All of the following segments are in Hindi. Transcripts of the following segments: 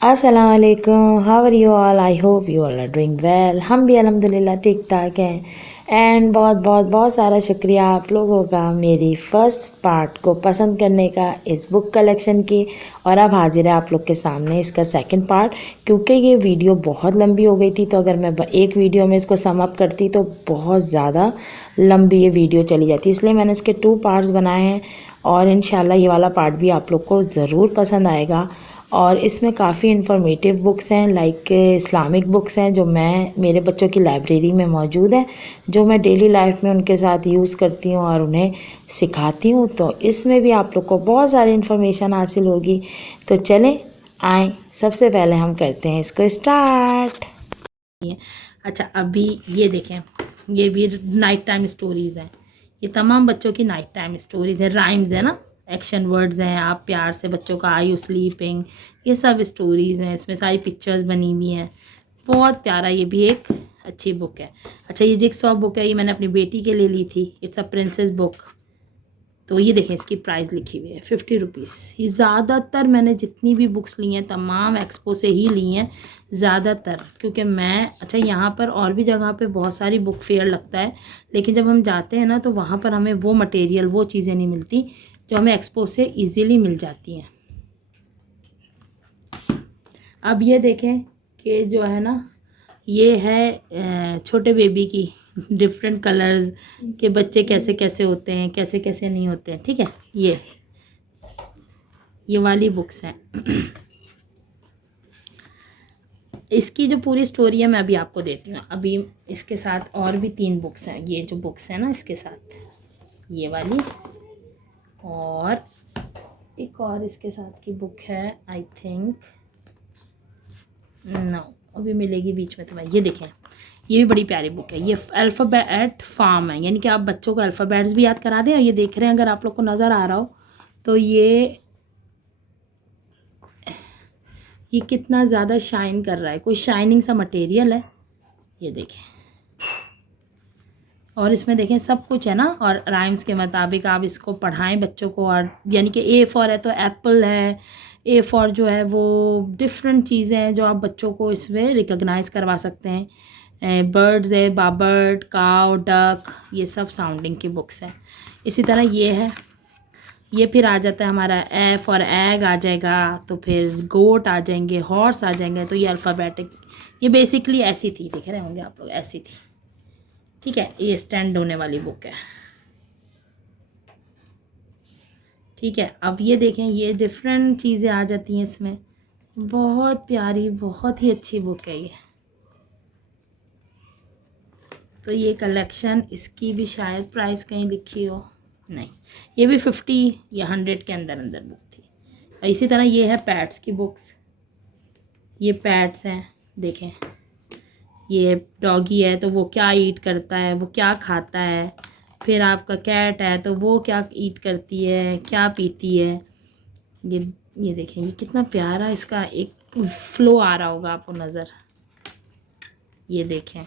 अस्सलाम वालेकुम, how are you all? I hope you all are doing well. हम भी अल्हम्दुलिल्लाह ठीक ठाक हैं। एंड बहुत बहुत बहुत सारा शुक्रिया आप लोगों का मेरी फ़र्स्ट पार्ट को पसंद करने का इस बुक कलेक्शन की। और अब हाजिर है आप लोग के सामने इसका सेकंड पार्ट। क्योंकि ये वीडियो बहुत लंबी हो गई थी, तो अगर मैं एक वीडियो में इसको सम अप करती तो बहुत ज़्यादा लंबी ये वीडियो चली जाती, इसलिए मैंने इसके 2 पार्ट्स बनाए हैं। और इंशाल्लाह ये वाला पार्ट भी आप लोग को ज़रूर पसंद आएगा। और इसमें काफ़ी इन्फॉर्मेटिव बुक्स हैं, लाइक इस्लामिक बुक्स हैं जो मैं मेरे बच्चों की लाइब्रेरी में मौजूद हैं, जो मैं डेली लाइफ में उनके साथ यूज़ करती हूँ और उन्हें सिखाती हूँ। तो इसमें भी आप लोग को बहुत सारी इन्फॉर्मेशन हासिल होगी। तो चलें आएँ, सबसे पहले हम करते हैं इसको स्टार्ट। अच्छा, अभी ये देखें, ये भी नाइट टाइम स्टोरीज़ हैं। ये तमाम बच्चों की नाइट टाइम स्टोरीज़ है, राइम्स है ना, एक्शन वर्ड्स हैं। आप प्यार से बच्चों का आई यू स्लीपिंग, ये सब स्टोरीज़ हैं। इसमें सारी पिक्चर्स बनी हुई हैं, बहुत प्यारा। ये भी एक अच्छी बुक है। अच्छा, ये जिक्सॉ बुक है, ये मैंने अपनी बेटी के लिए ली थी। It's a princess book. तो ये देखें, इसकी प्राइस लिखी हुई है 50 रुपीज़। ये ज़्यादातर मैंने जितनी भी बुक्स ली हैं तमाम एक्सपो से ही ली हैं ज़्यादातर, क्योंकि मैं अच्छा यहाँ पर और भी जगह पे बहुत सारी बुक फेयर लगता है, लेकिन जब हम जाते हैं ना तो वहाँ पर हमें वो मटेरियल, वो चीज़ें नहीं मिलती जो हमें एक्सपो से ईज़िली मिल जाती हैं। अब ये देखें कि जो है ना, ये है छोटे बेबी की डिफरेंट कलर्स के बच्चे कैसे कैसे होते हैं, कैसे कैसे नहीं होते हैं। ठीक है, ये वाली बुक्स हैं। इसकी जो पूरी स्टोरी है मैं अभी आपको देती हूँ। अभी इसके साथ और भी 3 बुक्स हैं। ये जो बुक्स हैं ना इसके साथ, ये वाली और एक और इसके साथ की बुक है, आई थिंक नो, अभी मिलेगी बीच में तुम्हें। ये देखें, ये भी बड़ी प्यारी बुक है। ये अल्फ़ाबेट फार्म है, यानी कि आप बच्चों को अल्फ़ाबेट्स भी याद करा दें। और ये देख रहे हैं, अगर आप लोग को नज़र आ रहा हो तो ये कितना ज़्यादा शाइन कर रहा है, कोई शाइनिंग सा मटेरियल है। ये देखें, और इसमें देखें सब कुछ है ना, और राइम्स के मुताबिक आप इसको पढ़ाएं बच्चों को। और यानी कि ए फॉर है तो एप्पल है, ए फॉर जो है वो डिफरेंट चीज़ें हैं जो आप बच्चों को इसमें रिकॉग्नाइज करवा सकते हैं। बर्ड्स है, बाबर्ड, काव, डक, ये सब साउंडिंग की बुक्स हैं। इसी तरह ये है, ये फिर आ जाता है हमारा ए फॉर एग आ जाएगा, तो फिर गोट आ जाएंगे, हॉर्स आ जाएंगे। तो ये अल्फ़ाबेटिक, ये बेसिकली ऐसी थी, देख रहे होंगे आप लोग, ऐसी थी। ठीक है, ये स्टैंड होने वाली बुक है। ठीक है, अब ये देखें, ये डिफरेंट चीज़ें आ जाती हैं इसमें। बहुत प्यारी, बहुत ही अच्छी बुक है ये। तो ये कलेक्शन, इसकी भी शायद प्राइस कहीं लिखी हो, नहीं, ये भी 50 या 100 के अंदर अंदर बुक थी। और इसी तरह ये है पैट्स की बुक्स। ये पैट्स हैं, देखें, ये डॉगी है तो वो क्या ईट करता है, वो क्या खाता है। फिर आपका कैट है तो वो क्या ईट करती है, क्या पीती है। ये देखें, ये कितना प्यारा इसका एक फ्लो आ रहा होगा आपको नज़र। ये देखें,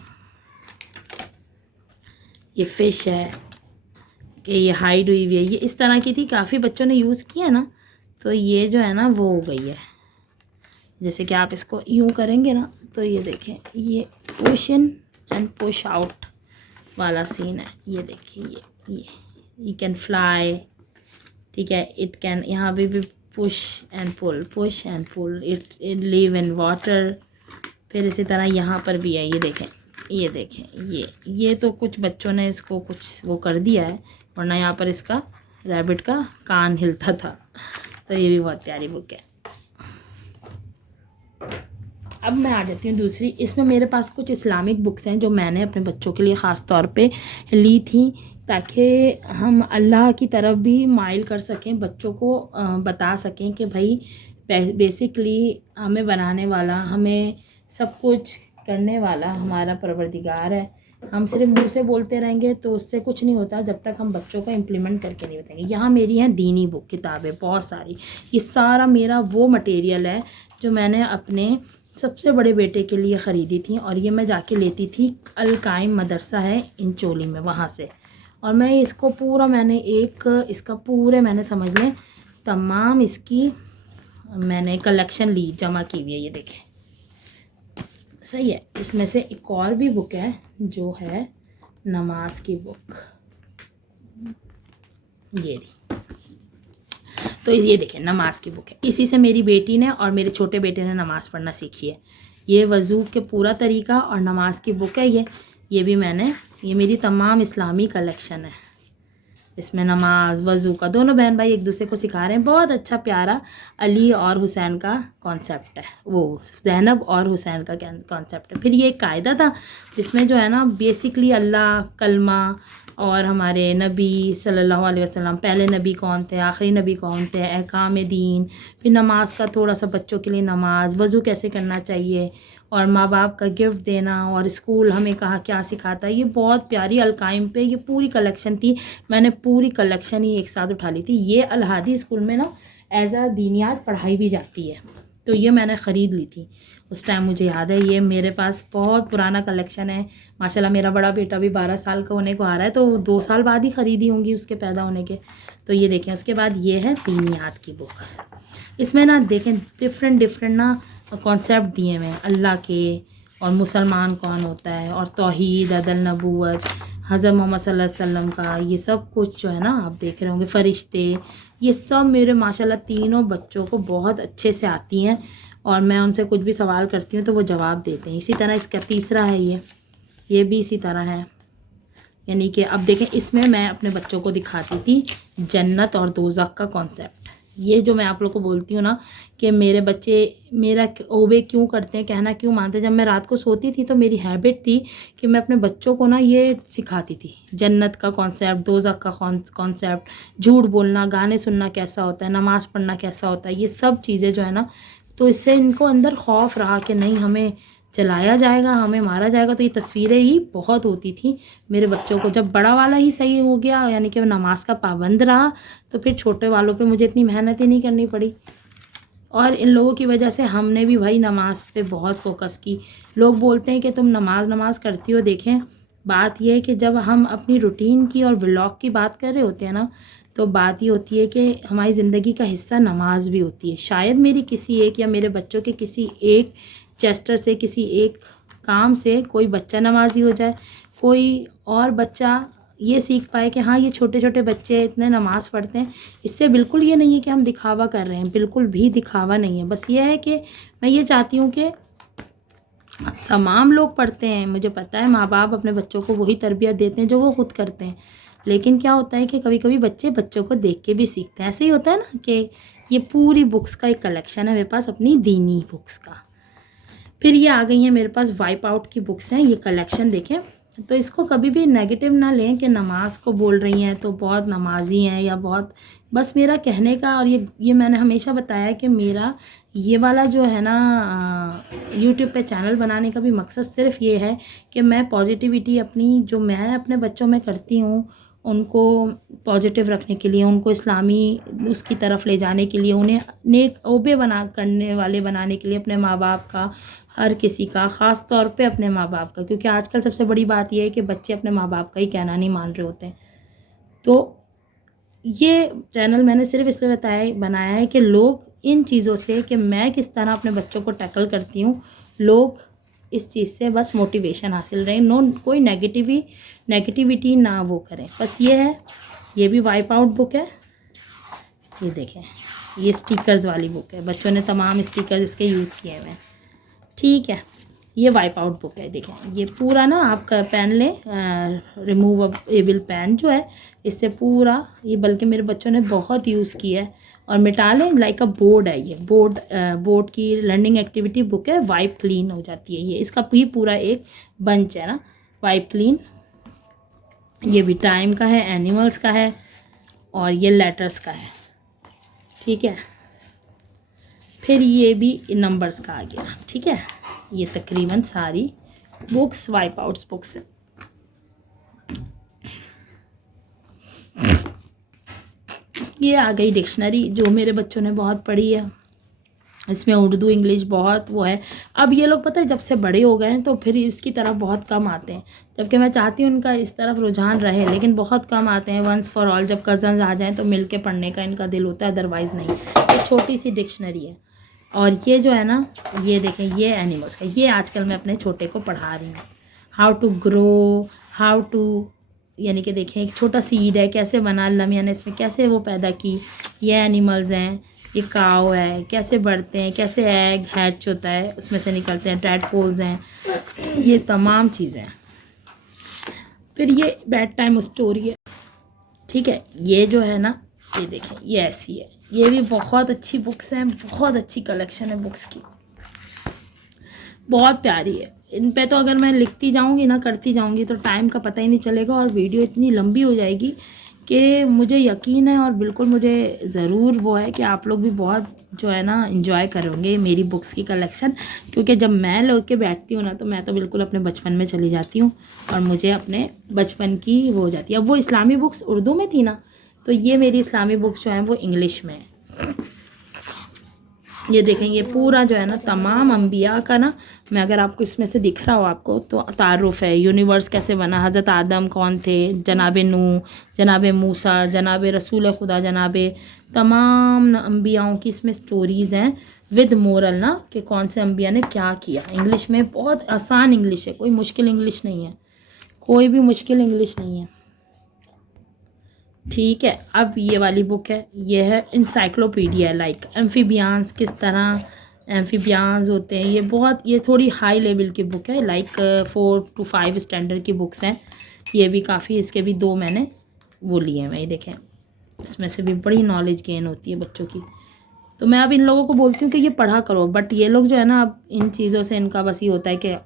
ये फ़िश है कि ये हाइड हुई हुई है। ये इस तरह की थी, काफ़ी बच्चों ने यूज़ किया ना, तो ये जो है ना वो हो गई है। जैसे कि आप इसको यूँ करेंगे ना, तो ये देखें, ये push in and push out वाला सीन है। ये देखिए, ये कैन फ्लाई। ठीक है, इट कैन, यहाँ पे भी push and pull, it live in water. फिर इसी तरह यहाँ पर भी है, ये देखें, ये तो कुछ बच्चों ने इसको कुछ वो कर दिया है, वरना यहाँ पर इसका रैबिट का कान हिलता था। तो ये भी बहुत प्यारी बुक है। अब मैं आ जाती हूँ दूसरी। इसमें मेरे पास कुछ इस्लामिक बुक्स हैं जो मैंने अपने बच्चों के लिए ख़ास तौर पे ली थी, ताकि हम अल्लाह की तरफ भी माइल कर सकें, बच्चों को बता सकें कि भाई बेसिकली हमें बनाने वाला, हमें सब कुछ करने वाला हमारा परवरदिगार है। हम सिर्फ मुँह से बोलते रहेंगे तो उससे कुछ नहीं होता जब तक हम बच्चों को इम्प्लीमेंट करके नहीं बताएंगे। यहाँ मेरी हैं दीनी बुक, किताबें बहुत सारी। ये सारा मेरा वो मटेरियल है जो मैंने अपने सबसे बड़े बेटे के लिए ख़रीदी थी, और ये मैं जाके लेती थी, अल काइम मदरसा है इंचोली में, वहाँ से। और मैं इसको पूरा मैंने इसका पूरे मैंने समझ लें तमाम इसकी मैंने कलेक्शन ली, जमा की हुई है, ये देखें, सही है। इसमें से एक और भी बुक है जो है नमाज की बुक, ये रही। तो ये देखें नमाज की बुक है, इसी से मेरी बेटी ने और मेरे छोटे बेटे ने नमाज़ पढ़ना सीखी है। ये वज़ू के पूरा तरीका और नमाज की बुक है ये भी मैंने, ये मेरी तमाम इस्लामी कलेक्शन है। इसमें नमाज वज़ू का दोनों बहन भाई एक दूसरे को सिखा रहे हैं। बहुत अच्छा प्यारा अली और हुसैन का कॉन्सेप्ट है, वो ज़ैनब और हुसैन का कॉन्सेप्ट है। फिर ये एक कायदा था जिसमें जो है ना बेसिकली अल्लाह, कलमा और हमारे नबी सल्लल्लाहु अलैहि वसल्लम, पहले नबी कौन थे, आखिरी नबी कौन थे, अहकाम दीन, फिर नमाज का थोड़ा सा बच्चों के लिए नमाज, वज़ू कैसे करना चाहिए, और माँ बाप का गिफ्ट देना, और स्कूल हमें कहाँ क्या सिखाता है। ये बहुत प्यारी अलकाइम पे ये पूरी कलेक्शन थी। मैंने पूरी कलेक्शन ही एक साथ उठा ली थी। ये अलहादी स्कूल में ना एज आ दीनियात पढ़ाई भी जाती है, तो ये मैंने ख़रीद ली थी उस टाइम, मुझे याद है। ये मेरे पास बहुत पुराना कलेक्शन है माशाल्लाह। मेरा बड़ा बेटा भी 12 साल का होने को आ रहा है, तो 2 साल बाद ही ख़रीदी होंगी उसके पैदा होने के। तो ये देखें, उसके बाद ये है दीनियात की बुक। इसमें ना देखें डिफरेंट ना कॉन्सेप्ट दिए हुए हैं अल्लाह के, और मुसलमान कौन होता है, और तौहीद, अदल, नबूवत, हज़रत मोहम्मद सल्लल्लाहु अलैहि वसल्लम का ये सब कुछ जो है ना आप देख रहे होंगे, फ़रिश्ते, ये सब मेरे माशाल्लाह तीनों बच्चों को बहुत अच्छे से आती हैं, और मैं उनसे कुछ भी सवाल करती हूँ तो वो जवाब देते हैं। इसी तरह इसका तीसरा है ये भी इसी तरह है। यानी कि अब देखें, इसमें मैं अपने बच्चों को दिखाती थी जन्नत और दोज़ख का कॉन्सेप्ट। ये जो मैं आप लोग को बोलती हूँ ना कि मेरे बच्चे मेरा ओबे क्यों करते हैं, कहना क्यों मानते हैं। जब मैं रात को सोती थी तो मेरी हैबिट थी कि मैं अपने बच्चों को ना ये सिखाती थी, जन्नत का कॉन्सेप्ट, दोज़ख का कॉन्सेप्ट, झूठ बोलना, गाने सुनना कैसा होता है, नमाज़ पढ़ना कैसा होता है, ये सब चीज़ें जो है ना, तो इससे इनको अंदर खौफ रहा कि नहीं हमें जलाया जाएगा, हमें मारा जाएगा। तो ये तस्वीरें ही बहुत होती थी मेरे बच्चों को। जब बड़ा वाला ही सही हो गया, यानी कि नमाज का पाबंद रहा, तो फिर छोटे वालों पे मुझे इतनी मेहनत ही नहीं करनी पड़ी। और इन लोगों की वजह से हमने भी भाई नमाज पे बहुत फोकस की। लोग बोलते हैं कि तुम नमाज करती हो। देखें, बात यह है कि जब हम अपनी रूटीन की और व्लॉग की बात कर रहे होते हैं ना, तो बात ये होती है कि हमारी ज़िंदगी का हिस्सा नमाज भी होती है। शायद मेरी किसी एक या मेरे बच्चों के किसी एक चेस्टर से, किसी एक काम से कोई बच्चा नमाजी हो जाए, कोई और बच्चा ये सीख पाए कि हाँ ये छोटे छोटे बच्चे इतने नमाज़ पढ़ते हैं। इससे बिल्कुल ये नहीं है कि हम दिखावा कर रहे हैं, बिल्कुल भी दिखावा नहीं है। बस ये है कि मैं ये चाहती हूँ कि तमाम लोग पढ़ते हैं, मुझे पता है माँ बाप अपने बच्चों को वही तरबियत देते हैं जो वो खुद करते हैं, लेकिन क्या होता है कि कभी कभी बच्चे बच्चों को देख के भी सीखते हैं। ऐसे ही होता है ना कि ये पूरी बुक्स का एक कलेक्शन है मेरे पास, अपनी दीनी बुक्स का। फिर ये आ गई हैं मेरे पास वाइप आउट की बुक्स हैं, ये कलेक्शन देखें। तो इसको कभी भी नेगेटिव ना लें कि नमाज को बोल रही हैं तो बहुत नमाजी हैं या बहुत, बस मेरा कहने का, और ये मैंने हमेशा बताया कि मेरा ये वाला जो है ना यूट्यूब पे चैनल बनाने का भी मकसद सिर्फ ये है कि मैं पॉजिटिविटी अपनी जो मैं अपने बच्चों में करती हूँ उनको पॉजिटिव रखने के लिए, उनको इस्लामी उसकी तरफ ले जाने के लिए, उन्हें नेक ओबे करने वाले बनाने के लिए, अपने माँ बाप का, हर किसी का, ख़ास तौर पे अपने माँ बाप का। क्योंकि आजकल सबसे बड़ी बात यह है कि बच्चे अपने माँ बाप का ही कहना नहीं मान रहे होते हैं। तो ये चैनल मैंने सिर्फ इसलिए बनाया है कि लोग इन चीज़ों से, कि मैं किस तरह अपने बच्चों को टैकल करती हूँ, लोग इस चीज़ से बस मोटिवेशन हासिल रहे, कोई नेगेटिविटी ना वो करें। बस ये है। ये भी वाइप आउट बुक है, ये देखें, ये स्टिकर्स वाली बुक है, बच्चों ने तमाम स्टिकर्स इसके यूज़ किए हुए हैं। ठीक है, ये वाइप आउट बुक है। देखें, ये पूरा ना आप पेन लें, रिमूवेबल पेन जो है, इससे पूरा ये, बल्कि मेरे बच्चों ने बहुत यूज़ किया है, और मिटा लें। लाइक अ बोर्ड है ये, बोर्ड की लर्निंग एक्टिविटी बुक है, वाइप क्लीन हो जाती है ये। इसका भी पूरा एक बंच है ना, वाइप क्लीन। ये भी टाइम का है, एनिमल्स का है, और ये लेटर्स का है। ठीक है, फिर ये भी नंबर्स का आ गया। ठीक है, ये तकरीबन सारी बुक्स वाइप आउट्स बुक्स हैं। ये आ गई डिक्शनरी जो मेरे बच्चों ने बहुत पढ़ी है। इसमें उर्दू इंग्लिश बहुत वो है। अब ये लोग पता है जब से बड़े हो गए हैं तो फिर इसकी तरफ बहुत कम आते हैं, जबकि मैं चाहती हूँ उनका इस तरफ रुझान रहे, लेकिन बहुत कम आते हैं। वंस फॉर ऑल जब कज़न्स आ जाएं तो मिल के पढ़ने का इनका दिल होता है, अदरवाइज़ नहीं। एक छोटी सी डिक्शनरी है। और ये जो है ना, ये देखें, ये एनिमल्स का, ये आजकल मैं अपने छोटे को पढ़ा रही हूँ। How to grow, how to, यानी कि देखें एक छोटा सीड है कैसे बना, अल्लाह मियां ने इसमें कैसे वो पैदा की। ये एनिमल्स हैं, ये काव है, कैसे बढ़ते हैं, कैसे एग हैच होता है उसमें से निकलते हैं, टैडपोल्स हैं, ये तमाम चीज़ें। फिर ये बेड टाइम स्टोरी है, ठीक है। ये जो है ना, ये देखें, ये ऐसी है, ये भी बहुत अच्छी बुक्स हैं, बहुत अच्छी कलेक्शन है बुक्स की, बहुत प्यारी है। इन पे तो अगर मैं लिखती जाऊंगी ना, करती जाऊंगी, तो टाइम का पता ही नहीं चलेगा और वीडियो इतनी लंबी हो जाएगी कि मुझे यकीन है और बिल्कुल मुझे ज़रूर वो है कि आप लोग भी बहुत जो है ना इंजॉय करोगे मेरी बुक्स की कलेक्शन। क्योंकि जब मैं लोग के बैठती हूँ ना, तो मैं तो बिल्कुल अपने बचपन में चली जाती हूँ और मुझे अपने बचपन की वो हो जाती है। अब वो इस्लामी बुक्स उर्दू में थी ना, तो ये मेरी इस्लामी बुक्स जो हैं वो इंग्लिश में। ये देखें, ये पूरा जो है ना तमाम अम्बिया का ना, मैं अगर आपको इसमें से दिख रहा हो आपको तो तारुफ है, यूनिवर्स कैसे बना, हज़रत आदम कौन थे, जनाब नूह, जनाब मूसा, जनाब रसूल खुदा, जनाब तमाम अम्बियाओं की इसमें स्टोरीज़ हैं विद मोरल ना, कि कौन से अम्बिया ने क्या किया। इंग्लिश में बहुत आसान इंग्लिश है, कोई मुश्किल इंग्लिश नहीं है, कोई भी मुश्किल इंग्लिश नहीं है, ठीक है। अब ये वाली बुक है, ये है इंसाइक्लोपीडिया, लाइक एम्फीबियांस, किस तरह एम्फीबियांस होते हैं। ये बहुत, ये थोड़ी हाई लेवल की बुक है, लाइक 4 to 5 स्टैंडर्ड की बुक्स हैं। ये भी काफ़ी, इसके भी 2 मैंने वो लिए हैं। ये देखें, इसमें से भी बड़ी नॉलेज गेन होती है बच्चों की। तो मैं अब इन लोगों को बोलती हूँ कि ये पढ़ा करो, बट ये लोग जो है ना, अब इन चीज़ों से इनका बस ये होता है कि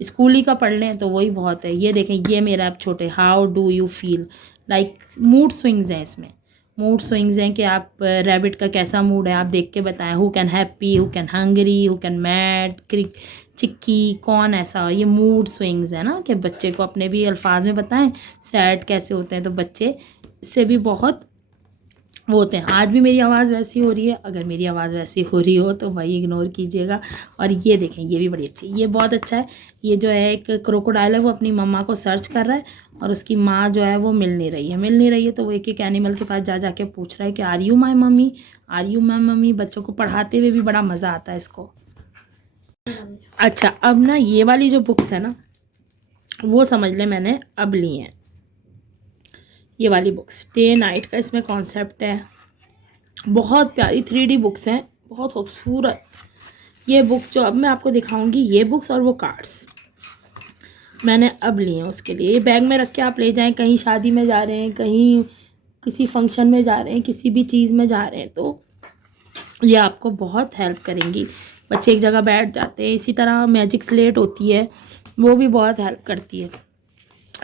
स्कूल ही का पढ़ लें तो वही बहुत है। ये देखें, ये मेरा अब छोटे, how do you feel, like mood swings हैं इसमें, मूड स्विंग्स हैं कि आप रैबिट का कैसा मूड है आप देख के बताएं। Who can happy, who can hungry, who can mad, क्रिक चिक्की, कौन ऐसा, ये मूड स्विंग्स है ना, कि बच्चे को अपने भी अल्फाज में बताएं सैड कैसे होते हैं, तो बच्चे से भी बहुत वो होते हैं। आज भी मेरी आवाज़ वैसी हो रही है, अगर मेरी आवाज़ वैसी हो रही हो तो भाई इग्नोर कीजिएगा। और ये देखें, ये भी बड़ी अच्छी, ये बहुत अच्छा है। ये जो है एक क्रोकोडाइल है, वो अपनी मम्मा को सर्च कर रहा है और उसकी माँ जो है वो मिल नहीं रही है, तो वो एक एक एनिमल के पास जा के पूछ रहा है कि are you my mummy, are you my mummy. बच्चों को पढ़ाते हुए भी बड़ा मज़ा आता है इसको। अच्छा, अब ना ये वाली जो बुक्स है ना, वो समझ लें मैंने अब ली हैं। ये वाली बुक्स डे नाइट का इसमें कॉन्सेप्ट है, बहुत प्यारी 3D बुक्स हैं, बहुत खूबसूरत। ये बुक्स जो अब मैं आपको दिखाऊंगी, ये बुक्स और वो कार्ड्स मैंने अब लिए हैं उसके लिए। ये बैग में रख के आप ले जाएं, कहीं शादी में जा रहे हैं, कहीं किसी फंक्शन में जा रहे हैं, किसी भी चीज़ में जा रहे हैं, तो ये आपको बहुत हेल्प करेंगी। बच्चे एक जगह बैठ जाते हैं। इसी तरह मैजिक स्लेट होती है, वो भी बहुत हेल्प करती है।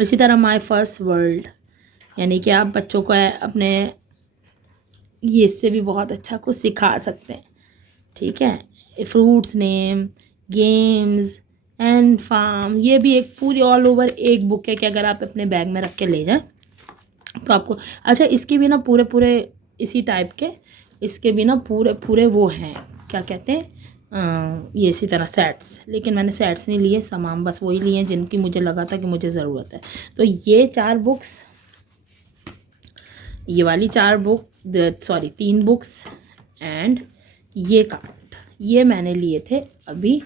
इसी तरह माय फर्स्ट वर्ल्ड, यानी कि आप बच्चों को अपने ये इससे भी बहुत अच्छा कुछ सिखा सकते हैं, ठीक है। Fruits name, games and farm, ये भी एक पूरी ऑल ओवर एक बुक है कि अगर आप अपने बैग में रख के ले जाएं तो आपको। अच्छा, इसकी भी ना पूरे पूरे इसी टाइप के, इसके भी ना पूरे पूरे वो हैं, क्या कहते हैं, ये इसी तरह सेट्स, लेकिन मैंने सेट्स नहीं लिए, सामान बस वही लिए जिनकी मुझे लगा था कि मुझे ज़रूरत है। तो ये 4 बुक्स, ये वाली 4 बुक, सॉरी 3 बुक्स एंड ये कार्ड, ये मैंने लिए थे अभी,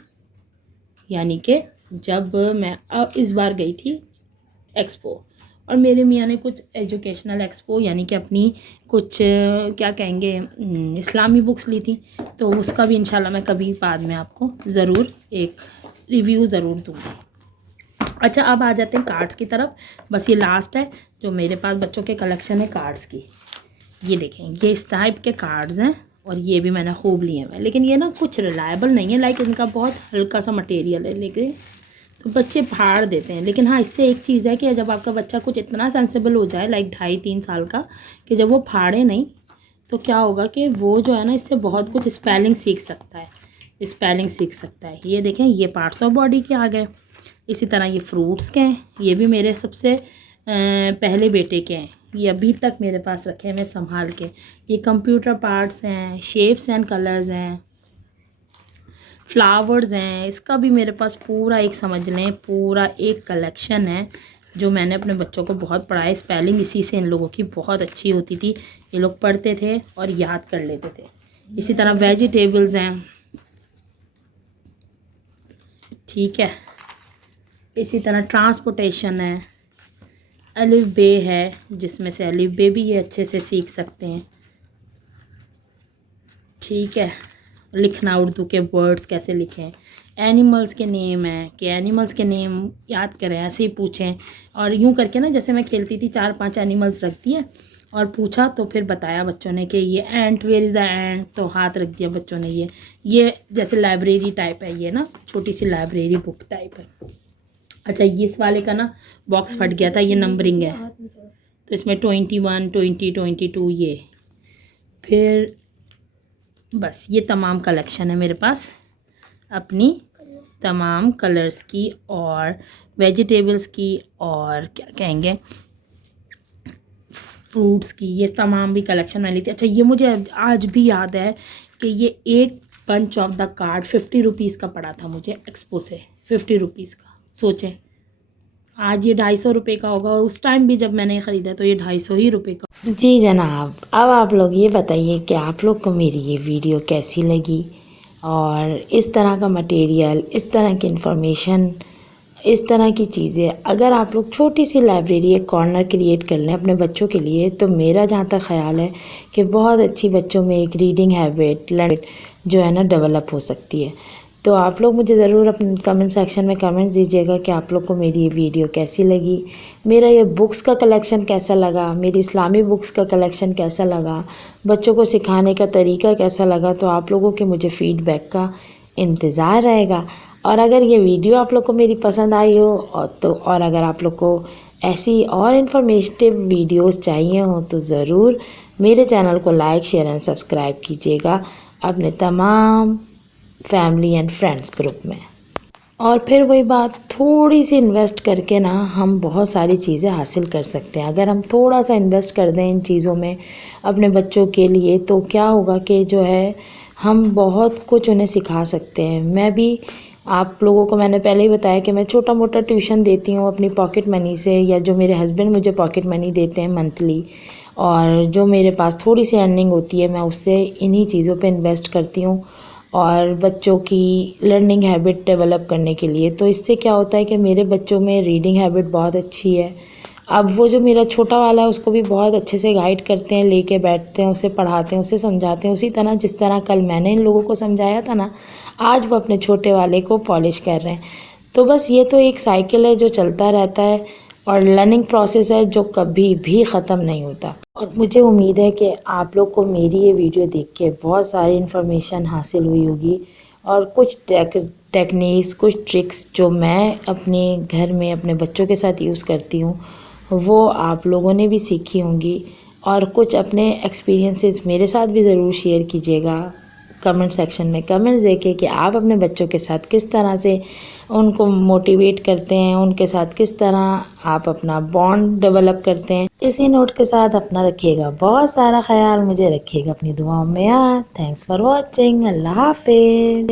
यानी कि जब मैं इस बार गई थी एक्सपो, और मेरे मियाँ ने कुछ एजुकेशनल एक्सपो यानी कि अपनी कुछ क्या कहेंगे इस्लामी बुक्स ली थी, तो उसका भी इंशाल्लाह मैं कभी बाद में आपको ज़रूर एक रिव्यू ज़रूर दूँगी। अच्छा, अब आ जाते हैं कार्ड्स की तरफ। बस ये लास्ट है जो मेरे पास बच्चों के कलेक्शन है कार्ड्स की। ये देखें, ये इस टाइप के कार्ड्स हैं और ये भी मैंने खूब लिए हैं, लेकिन ये ना कुछ रिलायबल नहीं है, लाइक इनका बहुत हल्का सा मटेरियल है, लेकिन तो बच्चे फाड़ देते हैं। लेकिन हाँ, इससे एक चीज़ है कि जब आपका बच्चा कुछ इतना सेंसिबल हो जाए, लाइक 2.5-3 साल का, कि जब वो फाड़े नहीं तो क्या होगा कि वो जो है ना इससे बहुत कुछ स्पेलिंग सीख सकता है, स्पेलिंग सीख सकता है। ये देखें, ये पार्ट्स ऑफ बॉडी के आ गए। इसी तरह ये फ्रूट्स के हैं, ये भी मेरे सबसे पहले बेटे के हैं, ये अभी तक मेरे पास रखे हैं मैं संभाल के। ये कंप्यूटर पार्ट्स हैं, शेप्स एंड कलर्स हैं, फ्लावर्स हैं, इसका भी मेरे पास पूरा एक समझ लें पूरा एक कलेक्शन है जो मैंने अपने बच्चों को बहुत पढ़ाया। स्पेलिंग इसी से इन लोगों की बहुत अच्छी होती थी, ये लोग पढ़ते थे और याद कर लेते थे। इसी तरह वेजिटेबल्स हैं, ठीक है। इसी तरह ट्रांसपोर्टेशन है, अलिफ बे है जिसमें से अलिफ बे भी ये अच्छे से सीख सकते हैं, ठीक है। लिखना, उर्दू के वर्ड्स कैसे लिखें, एनिमल्स के नेम हैं कि एनिमल्स के नेम याद करें, ऐसे ही पूछें। और यूं करके ना, जैसे मैं खेलती थी 4-5 एनिमल्स रख दिए और पूछा तो फिर बताया बच्चों ने कि ये एंट, वेयर इज़ द एंट, तो हाथ रख दिया बच्चों ने। ये जैसे लाइब्रेरी टाइप है, ये ना छोटी सी लाइब्रेरी बुक टाइप है। अच्छा, ये इस वाले का ना बॉक्स फट गया था, ये नंबरिंग है तो इसमें 21, 20, 22 ये। फिर बस ये तमाम कलेक्शन है मेरे पास अपनी तमाम कलर्स की और वेजिटेबल्स की और क्या कहेंगे फ्रूट्स की, ये तमाम भी कलेक्शन मैंने ली थी। अच्छा, ये मुझे आज भी याद है कि ये एक पंच ऑफ द कार्ड 50 रुपीज़ का पड़ा था मुझे एक्सपो से, 50 रुपीज़ का। सोचें आज ये 250 रुपये का होगा, उस टाइम भी जब मैंने ख़रीदा तो ये 250 ही रुपये का। जी जनाब, अब आप लोग ये बताइए कि आप लोग को मेरी ये वीडियो कैसी लगी, और इस तरह का मटेरियल, इस तरह की इन्फॉर्मेशन, इस तरह की चीज़ें अगर आप लोग छोटी सी लाइब्रेरी एक कॉर्नर क्रिएट कर लें अपने बच्चों के लिए, तो मेरा जहाँ तक ख़्याल है कि बहुत अच्छी बच्चों में एक रीडिंग हैबिट जो है ना डेवलप हो सकती है। तो आप लोग मुझे ज़रूर अपने कमेंट सेक्शन में कमेंट्स दीजिएगा कि आप लोग को मेरी ये वीडियो कैसी लगी, मेरा ये बुक्स का कलेक्शन कैसा लगा, मेरी इस्लामी बुक्स का कलेक्शन कैसा लगा, बच्चों को सिखाने का तरीका कैसा लगा। तो आप लोगों के मुझे फ़ीडबैक का इंतज़ार रहेगा। और अगर ये वीडियो आप लोग को मेरी पसंद आई हो और अगर आप लोग को ऐसी और इन्फॉर्मेटिव वीडियोस चाहिए हो तो ज़रूर मेरे चैनल को लाइक, शेयर एंड सब्सक्राइब कीजिएगा अपने तमाम फैमिली एंड फ्रेंड्स ग्रुप में। और फिर वही बात, थोड़ी सी इन्वेस्ट करके ना हम बहुत सारी चीज़ें हासिल कर सकते हैं। अगर हम थोड़ा सा इन्वेस्ट कर दें इन चीज़ों में अपने बच्चों के लिए, तो क्या होगा कि जो है हम बहुत कुछ उन्हें सिखा सकते हैं। मैं भी आप लोगों को मैंने पहले ही बताया कि मैं छोटा मोटा ट्यूशन देती हूँ अपनी पॉकेट मनी से, या जो मेरे हस्बैंड मुझे पॉकेट मनी देते हैं मंथली, और जो मेरे पास थोड़ी सी अर्निंग होती है मैं उससे इन्हीं चीज़ों पे इन्वेस्ट करती हूँ और बच्चों की लर्निंग हैबिट डेवलप करने के लिए। तो इससे क्या होता है कि मेरे बच्चों में रीडिंग हैबिट बहुत अच्छी है। अब वो जो मेरा छोटा वाला है उसको भी बहुत अच्छे से गाइड करते हैं, लेके बैठते हैं, उसे पढ़ाते हैं, उसे समझाते हैं उसी तरह जिस तरह कल मैंने इन लोगों को समझाया था ना, आज वो अपने छोटे वाले को पॉलिश कर रहे हैं। तो बस ये तो एक साइकिल है जो चलता रहता है और लर्निंग प्रोसेस है जो कभी भी ख़त्म नहीं होता। और मुझे उम्मीद है कि आप लोग को मेरी ये वीडियो देख के बहुत सारी इन्फॉर्मेशन हासिल हुई होगी और कुछ टेक्निक्स, कुछ ट्रिक्स जो मैं अपने घर में अपने बच्चों के साथ यूज़ करती हूँ वो आप लोगों ने भी सीखी होंगी। और कुछ अपने एक्सपीरियंसेस मेरे साथ भी ज़रूर शेयर कीजिएगा कमेंट सेक्शन में कमेंट्स देके कि आप अपने बच्चों के साथ किस तरह से उनको मोटिवेट करते हैं, उनके साथ किस तरह आप अपना बॉन्ड डेवलप करते हैं। इसी नोट के साथ अपना रखिएगा बहुत सारा ख्याल, मुझे रखिएगा अपनी दुआओं में याद। थैंक्स फॉर वॉचिंग, अल्लाह हाफिज़।